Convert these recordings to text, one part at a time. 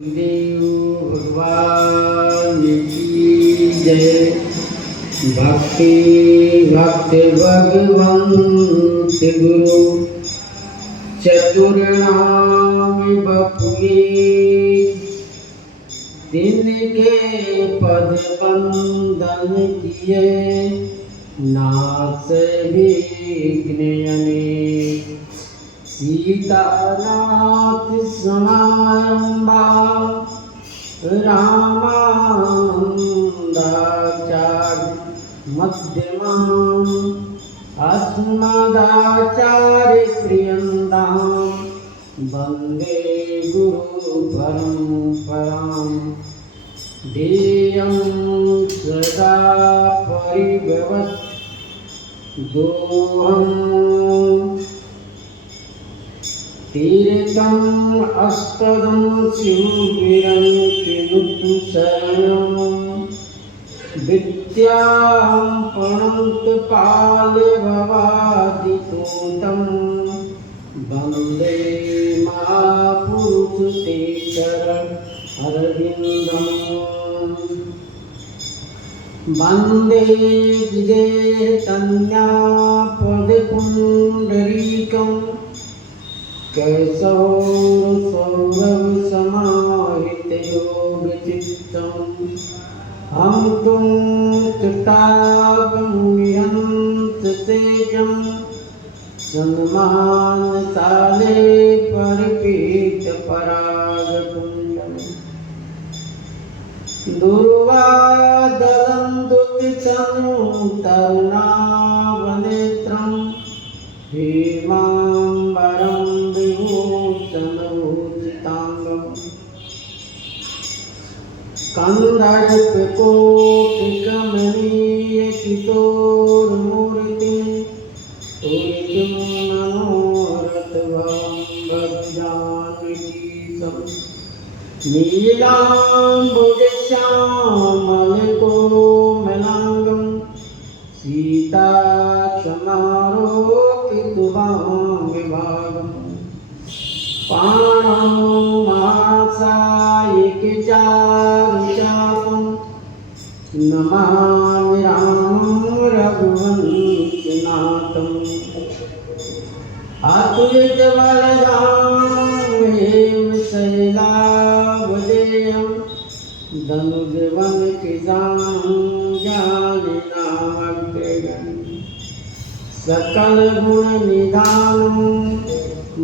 देव भगवान की जय। भक्ति भक्त भगवंत गुरु चतुर्नाम बपुए। दिन के पद बंदन किए नाथ विघ्न अनेक। सीतानाथ समारंभा रामानंदाचार्य मध्यमाम् अस्मदाचार्य प्रियंदाम् वंदे गुरु परंपराम्। ध्येयं सदा परिभवत् दोहम् तीर्थम् अस्पदं शिवगिरं किन्तु शरणं विद्यां प्रणतपालभवादितोतं वन्दे महापुरुष ते चरणअरविन्दम्। वन्दे विदेहतन्यापदपुण्डरीकम् कैसौरसौरभसमाहितयोगचित्तम्। हम तुम कृतापमुनिहंसतेजं सन्मानशाले परिपीतपरागपुञ्जम्। दुर्वादलन्दुतितनुतरुणावनेत्रं हेमाम्बरं विभूषणभूषिताङ्गम्। कन्दर्पकोटिकमनीयकिशोरमूर्तिं तुल्यं मनोरथं भजाम्यहम्। नीलाम्बुजश्यामलकोमलाङ्गं सीताक्षमारोपितवाङ्विभागम्। पाणौ महासायिकचारुचापं नमामि रामं रघुवंशनाथम्। अतुलितबलधामं हेमशैलावदेयं धनुर्वनकृशानं ज्ञानिनामग्रगण्यं। सकलगुणनिधानं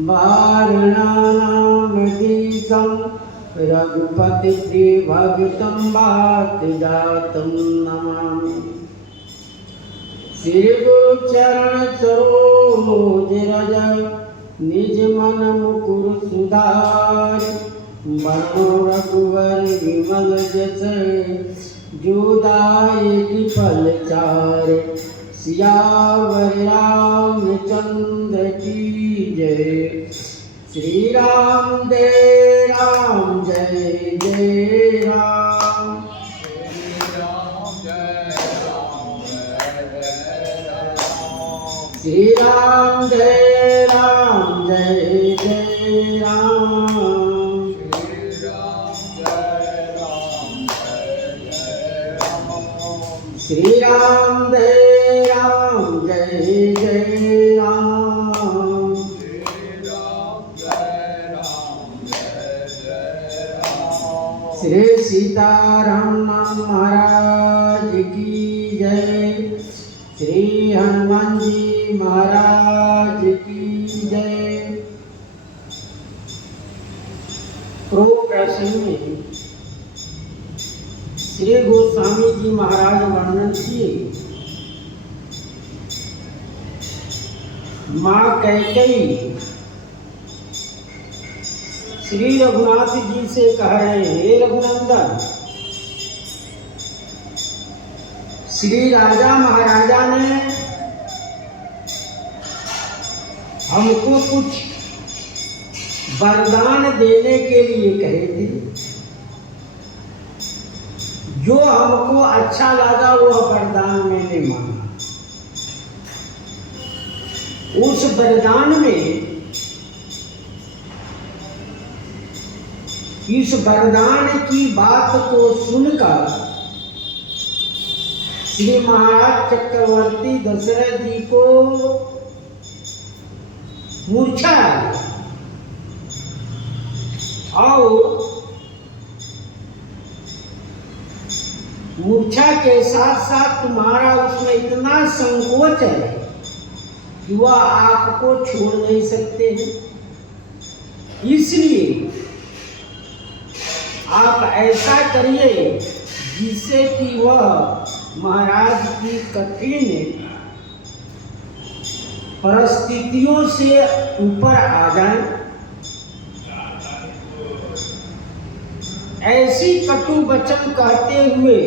वारणानामधीशं रघुपतिप्रियभक्तं वातजातं नमामि। श्री गुरुचरण सरोज रज निज मन मुकुर सुधार। बरनो रघुवर विमल जस जो दायक फलचार। सियावर रामचंद्र की जय। श्री राम जय राम जय जय राम। श्री राम जय राम जय जय राम। श्री राम जय राम जय जय राम। श्री सीताराम महाराज की जय। श्री हनुमान जी महाराज की जय। प्रश्न में श्री गोस्वामी जी महाराज वर्णन किए माँ कैकेयी श्री रघुनाथ जी से कह रहे हैं, हे रघुनंदन, श्री राजा महाराजा ने हमको कुछ वरदान देने के लिए कहे थे। जो हमको अच्छा लगा वह वरदान मैंने मांगा। उस वरदान में इस वरदान की बात को सुनकर श्री महाराज चक्रवर्ती दशरथ जी को मूर्छा आ गई और मूर्छा के साथ साथ तुम्हारा उसमें इतना संकोच है कि वह आपको छोड़ नहीं सकते हैं। इसलिए आप ऐसा करिए जिससे कि वह महाराज की कठिन परिस्थितियों से ऊपर आ जाए। ऐसी कटु वचन कहते हुए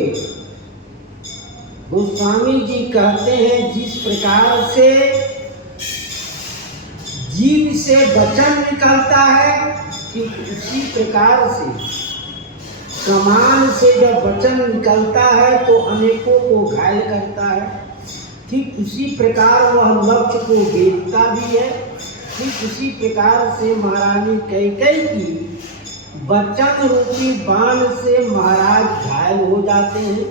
गोस्वामी जी कहते हैं, जिस प्रकार से जीभ से वचन निकलता है ठीक उसी प्रकार से कमान से जब वचन निकलता है तो अनेकों को घायल करता है। ठीक उसी प्रकार वह लक्ष्य को भेदता भी है। ठीक उसी प्रकार से महारानी कैकेयी की वचन रूपी बाण से महाराज घायल हो जाते हैं।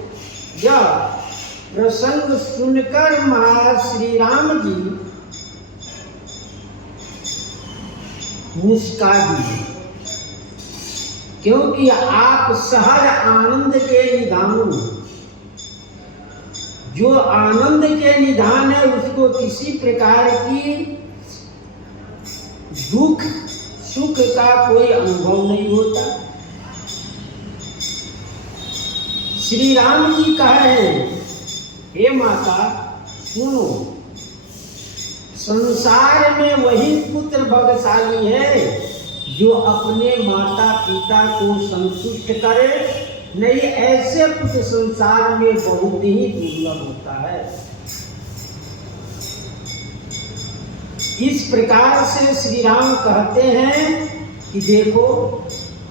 यह प्रसंग सुनकर महाराज श्री राम जी मुस्का दिए, क्योंकि आप सहज आनंद के निधान, जो आनंद के निधान है उसको किसी प्रकार की दुख सुख का कोई अनुभव नहीं होता। श्री राम जी कह रहे हैं, हे माता सुनो, संसार में वही पुत्र भाग्यशाली है जो अपने माता पिता को संतुष्ट करे, नहीं ऐसे पुत्र संसार में बहुत ही दुर्लभ होता है। इस प्रकार से श्री राम कहते हैं कि देखो,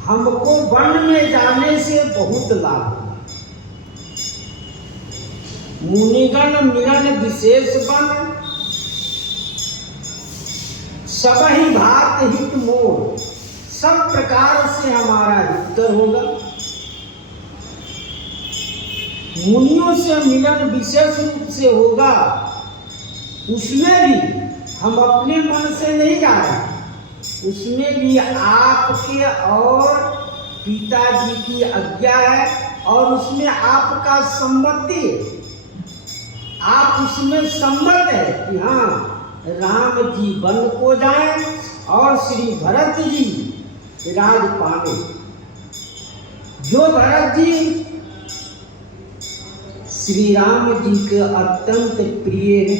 हमको वन में जाने से बहुत लाभ है। मुनिगण मिलन विशेष वन, सब ही भात हित मोर, सब प्रकार से हमारा हित होगा। मुनियों से मिलन विशेष रूप से होगा, उसमें भी हम अपने मन से नहीं जा रहे, उसमें भी आपके और पिताजी की आज्ञा है और उसमें आपका सम्मति, आप उसमें सम्मत है कि हाँ राम जी वन को जाएं और श्री भरत जी राज पावे। जो भरत जी श्री राम जी के अत्यंत प्रिय है,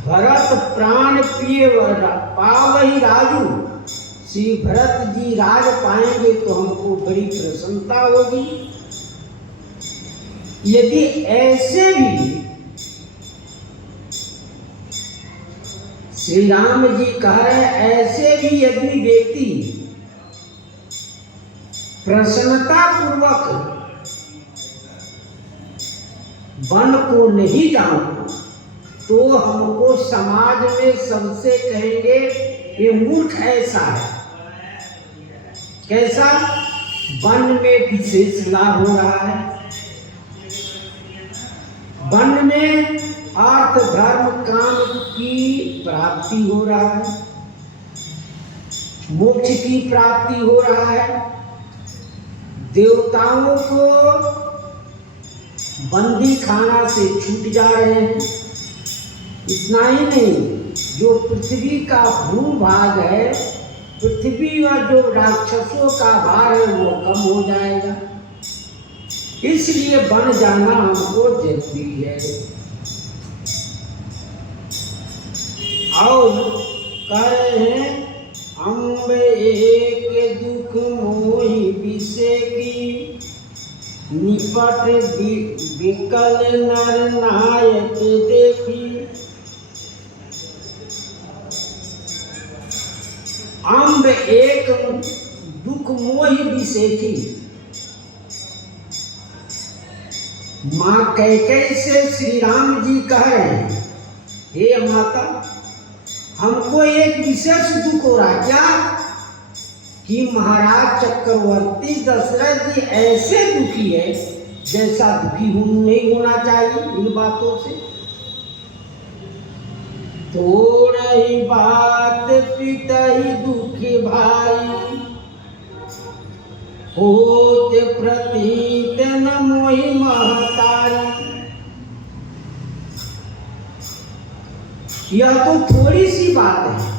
भरत प्राण प्रिय पावही राजू, श्री भरत जी राज पाएंगे तो हमको बड़ी प्रसन्नता होगी। यदि ऐसे भी श्री राम जी कह रहे हैं, ऐसे भी यदि व्यक्ति प्रसन्नता पूर्वक वन को नहीं जाऊं तो हमको समाज में सबसे कहेंगे ये मूर्ख ऐसा है। कैसा? वन में विशेष लाभ हो रहा है, वन में अर्थ धर्म काम की प्राप्ति हो रहा है, मोक्ष की प्राप्ति हो रहा है, देवताओं को बंदी खाना से छूट जा रहे हैं। इतना ही नहीं, जो पृथ्वी का भूभाग है, पृथ्वी और जो राक्षसों का भार है वो कम हो जाएगा। इसलिए वन जाना हमको जरूरी है। और कह रहे हैं, अम्ब एक दुख मोहि विषे की, निपट विकल नर नायक देखी। अम्ब एक दुख मोहि विषे की, माँ कैकेयी से श्री राम जी कह रहे हैं, हे माता हमको एक विशेष दुख हो रहा है। क्या? कि महाराज चक्रवर्ती दशरथ जी ऐसे दुखी है जैसा दुखी नहीं होना चाहिए इन बातों से। थोड़ी बात पितहि दुख भाई, होत प्रतीत न मोहि महतारी। यह तो थोड़ी सी बात है।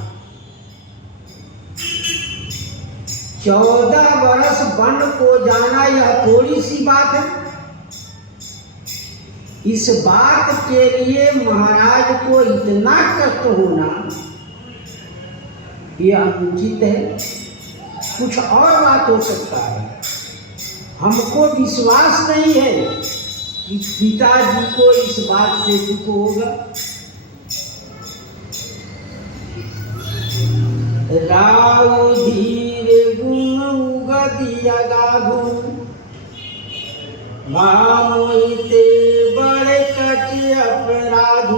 14 वर्ष वन को जाना यह थोड़ी सी बात है। इस बात के लिए महाराज को इतना कष्ट होना यह अनुचित है। कुछ और बात हो सकता है। हमको विश्वास नहीं है कि पिताजी को इस बात से दुख होगा। राव धीर गुण उगदिया गाधु, भामोहिते बड़े कट अपराधु।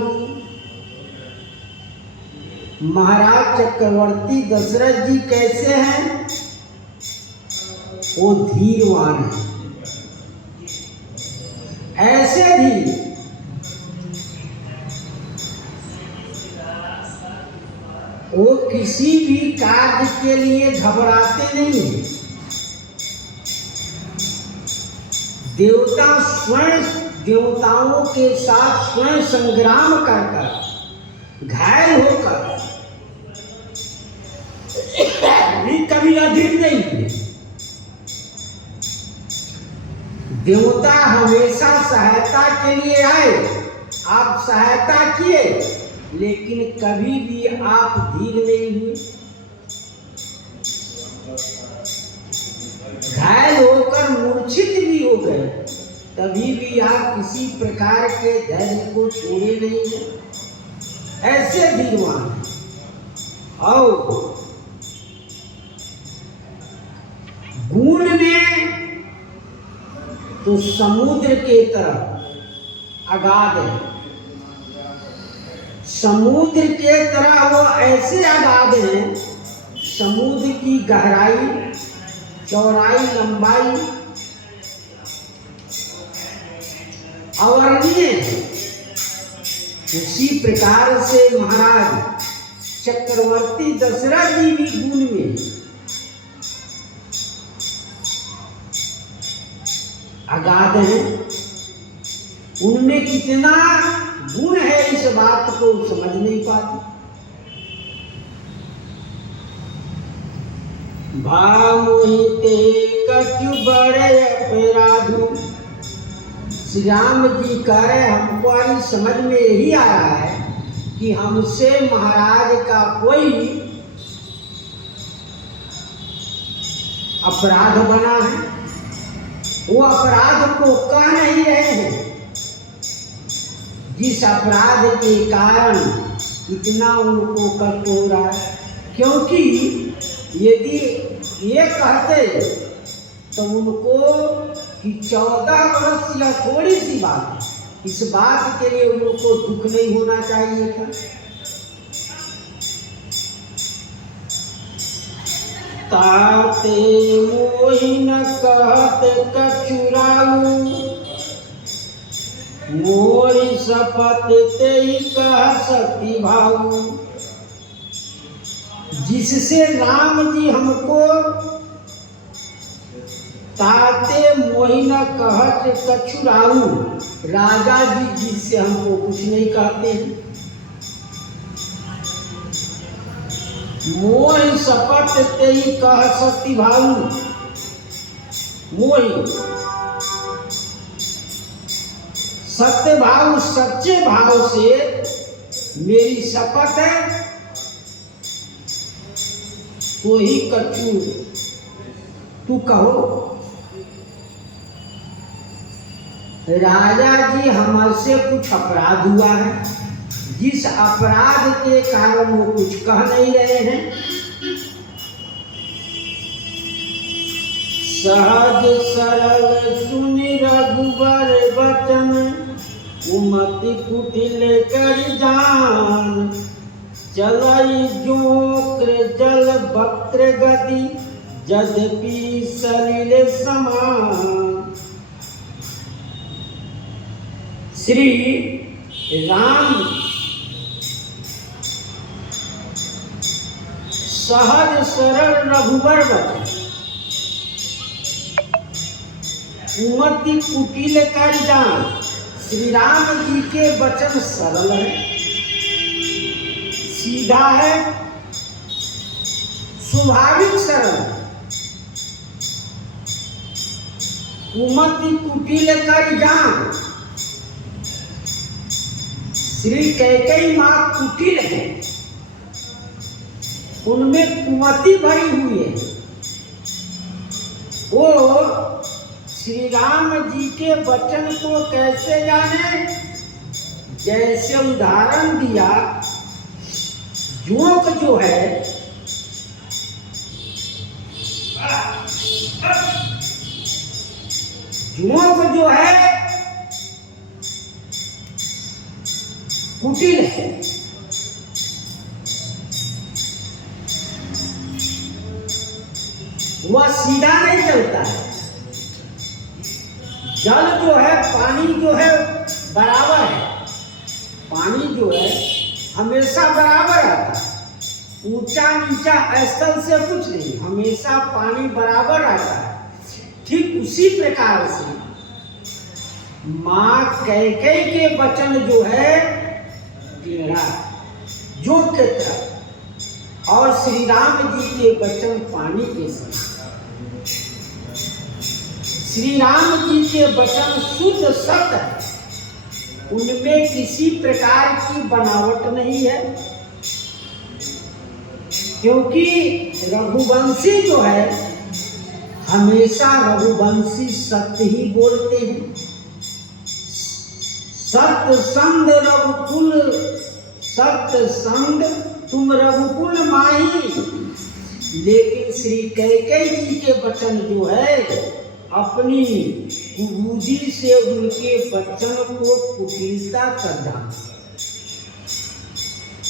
महाराज चक्रवर्ती दशरथ जी कैसे हैं? वो धीरवान है। ऐसे धीर वो किसी भी कार्य के लिए घबराते नहीं हैं। देवता स्वयं देवताओं के साथ स्वयं संग्राम कर घायल होकर भी कभी अधीर नहीं हुए। देवता हमेशा सहायता के लिए आए, आप सहायता किए, लेकिन कभी भी आप धीर नहीं हुए। घायल होकर मूर्छित भी हो गए, तभी भी आप किसी प्रकार के धैर्य को छोड़े नहीं है। ऐसे धीरवान हैं। और गुण में तो समुद्र के तरह अगाध है। समुद्र के तरह वो ऐसे अगाध हैं, समुद्र की गहराई, चौड़ाई, लंबाई अवर्णनीय है। उसी प्रकार से महाराज चक्रवर्ती दशरथ जी भी गुण में अगाध हैं। उनमें कितना गुण है इस बात को समझ नहीं पाते। भामोहिते कछु बड़े अपराधु। श्री राम जी कह रहे हमको समझ में यही आ रहा है कि हमसे महाराज का कोई अपराध बना है। वो अपराध को कह नहीं रहे हैं, जिस अपराध के कारण इतना उनको कष्ट हो रहा है। क्योंकि यदि ये कहते तो उनको कि 14 वर्ष या थोड़ी सी बात है, इस बात के लिए उनको दुख नहीं होना चाहिए था। ताते मोहि न कहत कछुराऊ, मोरी शपथ तेई कह सती भाऊ। जिससे राम जी हमको ताते मोहि न कहत कछुराऊ, राजा जी जिससे हमको कुछ नहीं कहते हैं। मोहि शपथ तेई कह सती भाऊ। मोहि सत्य भाव, सच्चे भाव से मेरी शपथ है, तो ही कछु तू कहो। राजा जी हमसे कुछ अपराध हुआ है, जिस अपराध के कारण वो कुछ कह नहीं रहे हैं। सहज सरल सुनि रघुबर बचन, उमति कुटिल कर जान। चलई जोक्र जल वक्र गति, यद्यपि सलिल समान। श्री राम सहज सरल रघुवर वचन, कुमति कुटिल कर जान। श्री राम जी के वचन सरल है, सीधा है, स्वाभाविक सरल। कुमति कुटिल कर जान। श्री कैकेयी माँ कुटिल है, उनमें कुमति भरी हुई है। वो श्री राम जी के वचन को कैसे जाने? जैसे उदाहरण दिया, जोंक जो है कुटिल है, वह सीधा नहीं चलता है। जल जो है, पानी जो है बराबर है, पानी जो है हमेशा बराबर आता है, ऊंचा नीचा स्थल से कुछ नहीं, हमेशा पानी बराबर आता है। ठीक उसी प्रकार से माँ कैकेयी के वचन जो है टेढ़ा जोंक के तरफ, और श्री राम जी के वचन पानी के समान। श्री राम जी के वचन शुद्ध सत्य है, उनमें किसी प्रकार की बनावट नहीं है, क्योंकि रघुवंशी जो है हमेशा रघुवंशी सत्य ही बोलते हैं। सत्य संग रघुकुल, सत्य संग तुम रघुकुल माही। लेकिन श्री कैकेयी जी के वचन जो है अपनी कुबूदी से उनके वचन को कुटिलता कर डालते।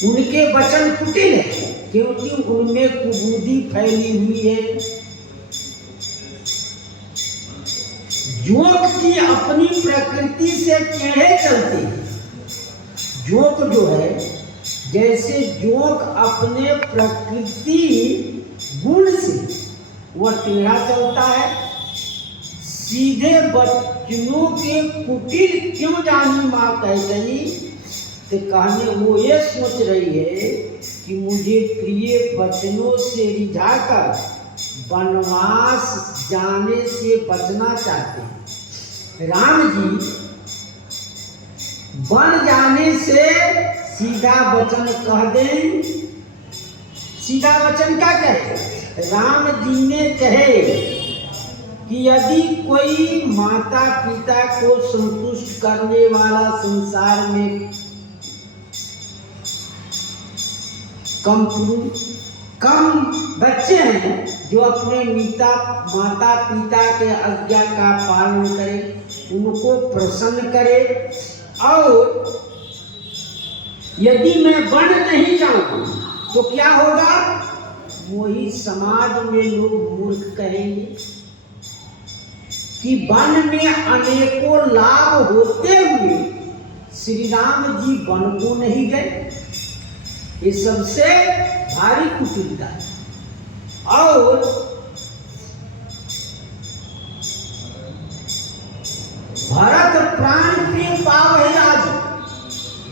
उनके वचन कुटिल है क्योंकि उनमें कुबूदी फैली हुई है। जोंक की अपनी प्रकृति से टेढ़े चलते हैं। जोंक जो है, जैसे जोंक अपने प्रकृति गुण से वह टेढ़ा चलता है। सीधे बच्चों के कुटिल क्यों जानी माँ कैकेयी? तो कहने वो ये सोच रही है कि मुझे प्रिय वचनों से रिझाकर वनवास जाने से बचना चाहते हैं। राम जी वन जाने से सीधा वचन कह दें। सीधा वचन क्या कहे? राम जी ने कहे कि यदि कोई माता पिता को संतुष्ट करने वाला संसार में कम बच्चे हैं जो अपने माता पिता के आज्ञा का पालन करें, उनको प्रसन्न करे, और यदि मैं वन नहीं जाऊं तो क्या होगा? वही समाज में लोग मूर्ख कहेंगे कि वन में अनेकों लाभ होते हुए श्री राम जी वन को नहीं गए। ये सबसे भारी कुटिलता है। और भरत प्राण प्रिय पावै राज्य,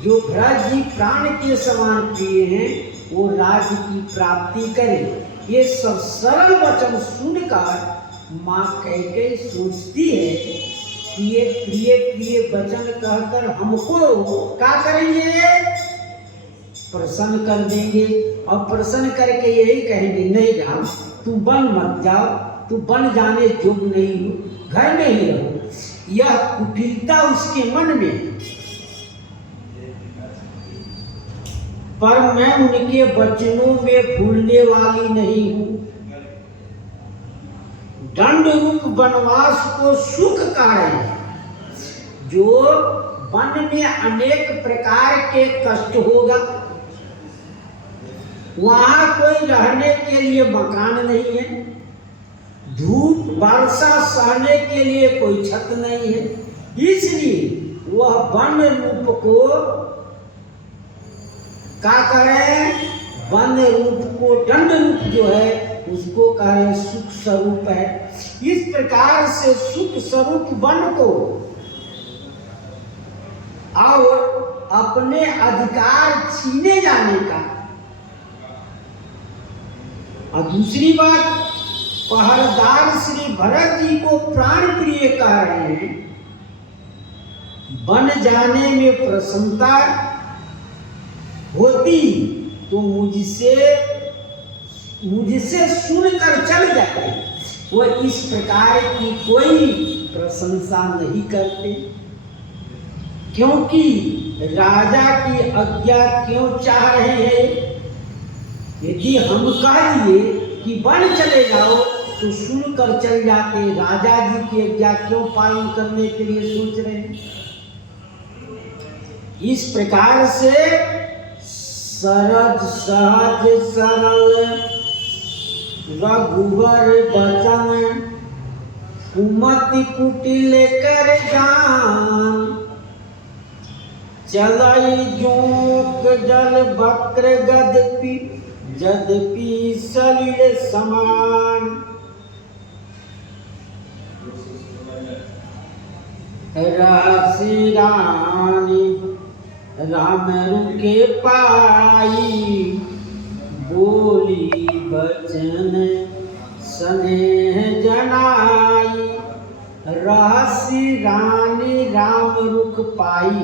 जो भरत जी प्राण के समान प्रिय हैं वो राज्य की प्राप्ति करें। ये सब सरल वचन सुनकर माँ कैकेयी सोचती है कि ये प्रिय प्रिय वचन कहकर हमको क्या करेंगे? प्रसन्न कर देंगे, और प्रसन्न करके यही कहेंगे नहीं जाओ, तू वन मत जाओ, तू वन जाने योग्य नहीं हो, घर में ही रहो। यह कुटिलता उसके मन में है। पर मैं उनके वचनों में भूलने वाली नहीं हूं। दंड रूप वनवास को सुख कारण, जो वन में अनेक प्रकार के कष्ट होगा, वहां कोई रहने के लिए मकान नहीं है, धूप वर्षा सहने के लिए कोई छत नहीं है, इसलिए वह वन रूप को क्या करें, वन रूप को, दंड रूप जो है उसको कहें सुख स्वरूप है। इस प्रकार से सुख स्वरूप वन को और अपने अधिकार छीने जाने का। और दूसरी बात, पहरेदार श्री भरत जी को प्राण प्रिय कह रहे हैं, बन जाने में प्रसन्नता होती तो मुझसे सुनकर चल जाते, वो इस प्रकार की कोई प्रशंसा नहीं करते, क्योंकि राजा की आज्ञा क्यों चाह रहे हैं। यदि हम कह दिए कि वन चले जाओ तो सुनकर चल जाते, राजा जी की आज्ञा क्यों पालन करने के लिए सोच रहे हैं। इस प्रकार से सरज सहज सरल रघुवर बचन कुमति कुटिल कर जान, चलई जोक जल वक्र गदपि यद्यपि सलिल समान, राशि रानी राम रुके पाई, बोली बचन स्नेह जनाई। राशि रानी राम रुक पाई,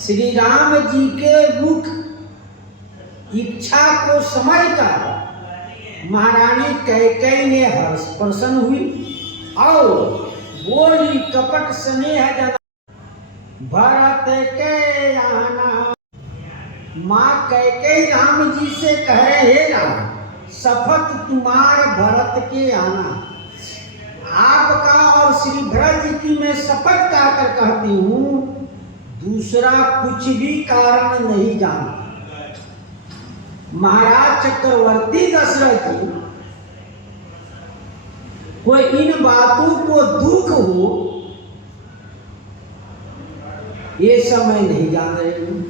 श्री राम जी के रुख इच्छा को समझकर महारानी कैकेयी ने हर्ष प्रसन्न हुई और बोली कपट स्नेह जना, भरत के आना। माँ कैकेयी राम जी से कह रहे, हे राम, शपथ तुम्हार भरत के आना, आपका और श्री भरत जी की मैं शपथ खाकर कहती हूँ, दूसरा कुछ भी कारण नहीं जानता। महाराज चक्रवर्ती दशरथ जी को इन बातों को दुख हो ये समय नहीं जान रहे हैं।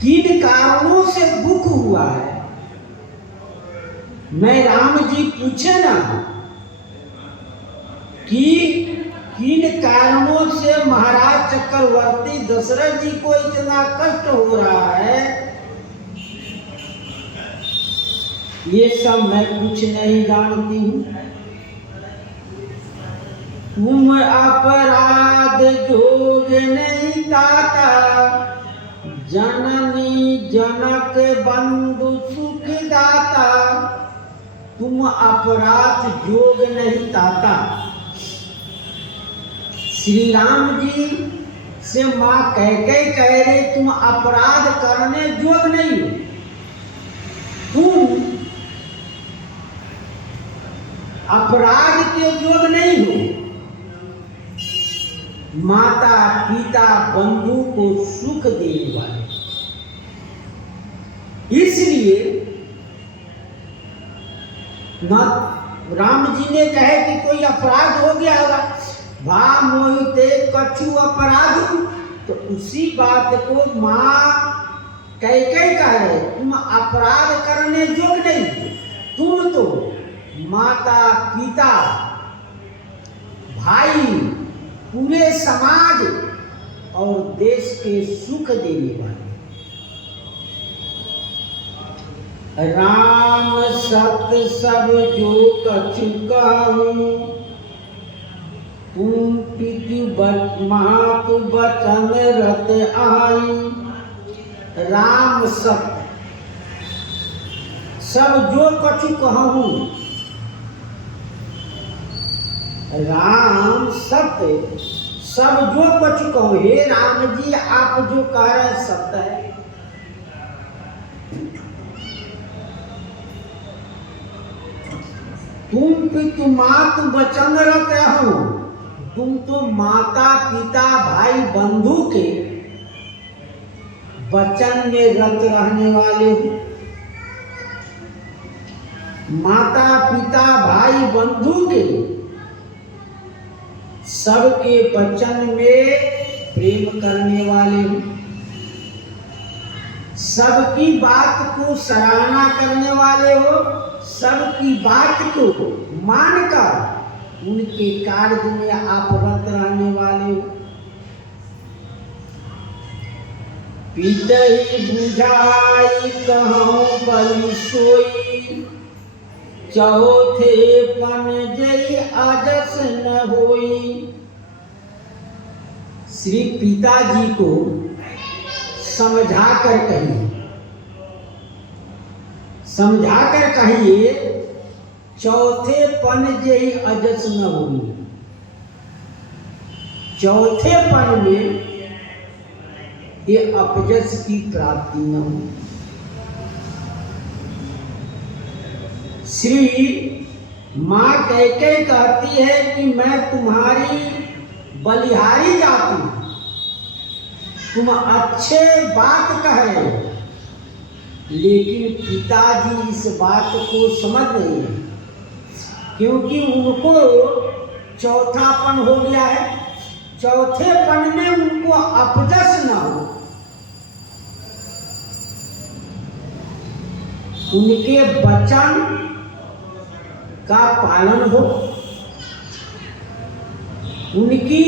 किन कारणों से दुख हुआ है, मैं राम जी पूछे ना कि किन कारणों से महाराज चक्रवर्ती दशरथ जी को इतना कष्ट हो रहा है, ये सब मैं कुछ नहीं जानती हूँ। तुम अपराध जोग नहीं ताता, जननी जनक बंधु सुख दाता। तुम अपराध जोग नहीं ताता। श्री राम जी से माँ कैकेयी कह रहे, तुम अपराध करने जोग नहीं हो, तुम अपराध के योग नहीं हो। माता पिता बंधु को सुख देने वाले, इसलिए राम जी ने कहे कि कोई अपराध हो गया होगा, भा मोहिते कछु अपराध, तो उसी बात को माँ कैकेयी कह रहे, तुम अपराध करने योग्य नहीं, तुम तो माता पिता भाई पूरे समाज और देश के सुख देने वाले। राम सत्य सब जो कछु कहूँ, तुम पितु मातु बचन रत आई। राम सत्य सब जो कछु कहूँ, राम सत्य सब जो कछु कहो, हे राम जी आप जो कह रहे सत्य है। तुम पितु मातु वचन रत हो, तुम तो माता पिता भाई बंधु के वचन में रत रहने वाले हो। माता पिता भाई बंधु के सबके वचन में प्रेम करने वाले हो, सबकी बात को सराहना करने वाले हो, सबकी बात को मानकर उनके कार्य में आप रत रहने वाले हो। पितहि बुझाई कहूँ बलि सोई, चौथे पन जई अजस न होई। श्री पिताजी को समझा कर कहिए, समझा कर कहिए, चौथे पन जई अजस न होई। चौथे पन में ये अपजस की प्राप्ति न हो। श्री माँ कैकेयी कहती है कि मैं तुम्हारी बलिहारी जाती हूँ, तुम अच्छे बात कहे, लेकिन पिताजी इस बात को समझ नहीं है, क्योंकि उनको चौथापन हो गया है। चौथे पन में उनको अपजस न हो, उनके वचन का पालन हो, उनकी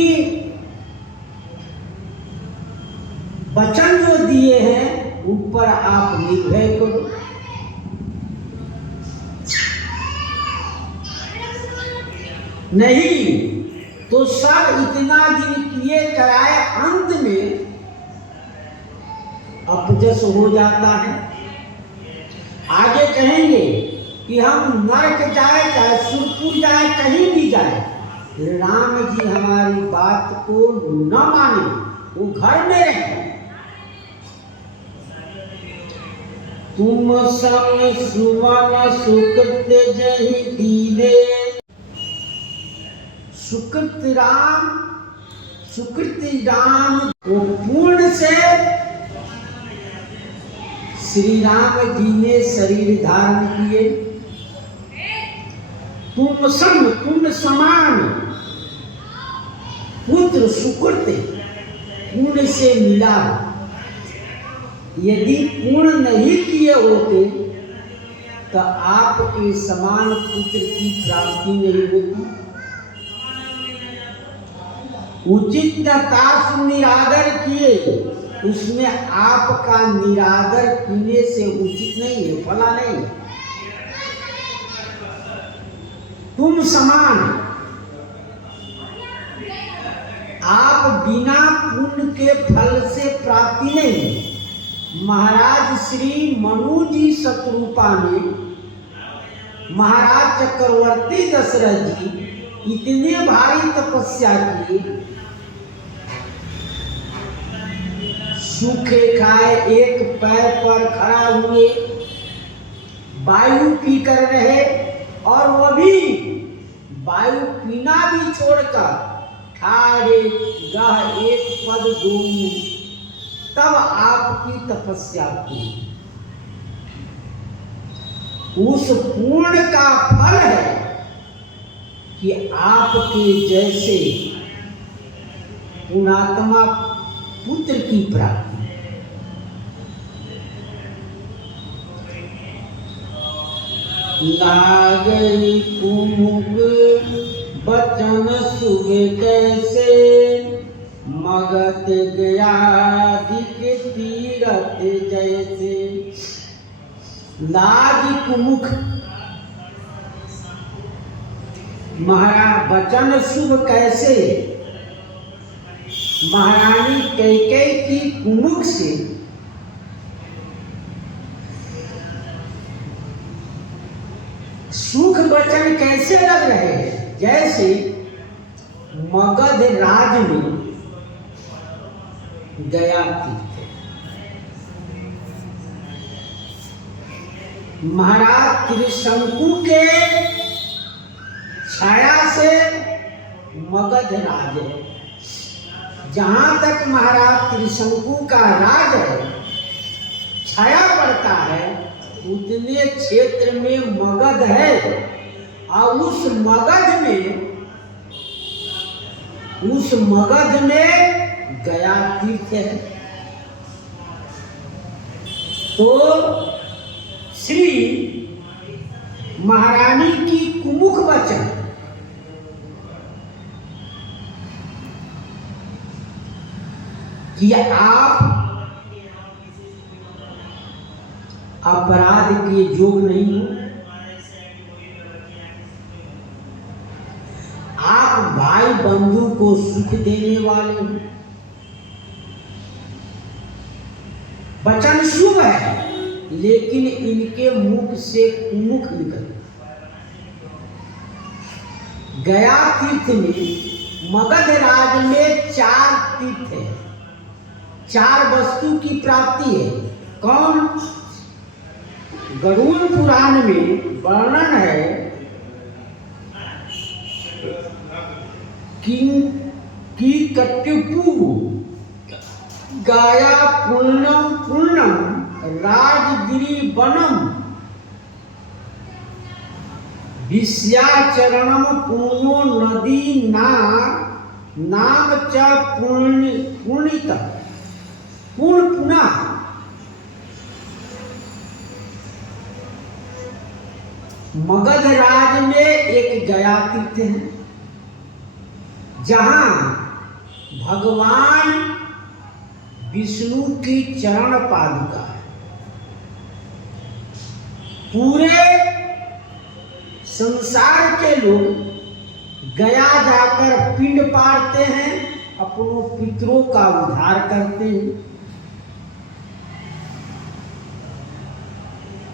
वचन जो दिए हैं उन पर आप निर्भय करो। नहीं तो सब इतना दिन किए कराए, अंत में अपजस हो जाता है। आगे कहेंगे कि हम नरक जाए चाहे सुरपुर जाए, कहीं भी जाए, राम जी हमारी बात को न माने, वो घर में रहे। तुम सम सुमन सुकृत जहि दीने। सुकृत राम वो पूर्ण से श्री राम जी ने शरीर धारण किए। तुम समान पुत्र सुकृत पूर्ण से मिला। यदि पूर्ण नहीं किए होते तो आपके समान पुत्र की प्राप्ति नहीं होती। उचितता से निरादर किए, उसमें आपका निरादर किए से उचित नहीं है, फला नहीं। तुम समान, आप बिना पुण्य के फल से प्राप्ति नहीं। महाराज श्री मनु जी शत्रुपा में महाराज चक्रवर्ती दशरथ जी इतने भारी तपस्या की, सूखे खाए, एक पैर पर खड़ा हुए, वायु पी कर रहे, और वो भी वायु पीना भी छोड़कर ठाड़े गह एक पद दूं, तब आपकी तपस्या की। उस पूर्ण का फल है कि आपके जैसे पुण्यात्मा पुत्र की प्राप्ति। लागई कुमुख बचन शुभ कैसे, मगध गया दिख तीरथ जैसे। लाज कुमुख, महाराज वचन शुभ कैसे, महारानी कैकेयी की कुमुख से सुख वचन कैसे लग रहे हैं, जैसे मगध राज में गया तीर्थ। महाराज त्रिशंकु के छाया से मगध राज है। जहां तक महाराज त्रिशंकु का राज है, छाया पड़ता है, उतने क्षेत्र में मगध है, और उस मगध में गया तीर्थ है। तो श्री महारानी की कुमुख वचन कि आप अपराध के योग नहीं हो, आप भाई बंधु को सुख देने वाले हो। वचन शुभ है, लेकिन इनके मुख से कुमुख निकल। गया तीर्थ में, मगध राज में 4 तीर्थ है, 4 वस्तु की प्राप्ति है। कौन? गरुड़ पुराण में वर्णन है कि कट्युपु गाया पूर्णम पूर्णम राजगिरी वनम विश्याचरणम पुण्यो नदी नाम च पुण्यित पूर्ण पुनः। मगध राज में एक गया तीर्थ है, जहां भगवान विष्णु की चरण पादुका है। पूरे संसार के लोग गया जाकर पिंड पाड़ते हैं, अपनों पितरों का उद्धार करते हैं।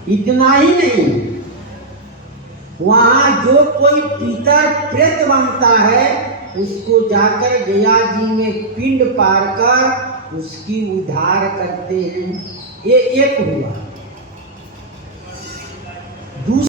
इतना ही नहीं, वहां जो कोई पितर प्रेत बनता है, उसको जाकर गया जी में पिंड पाड़कर उसकी उद्धार करते हैं। ये एक हुआ। दूसरा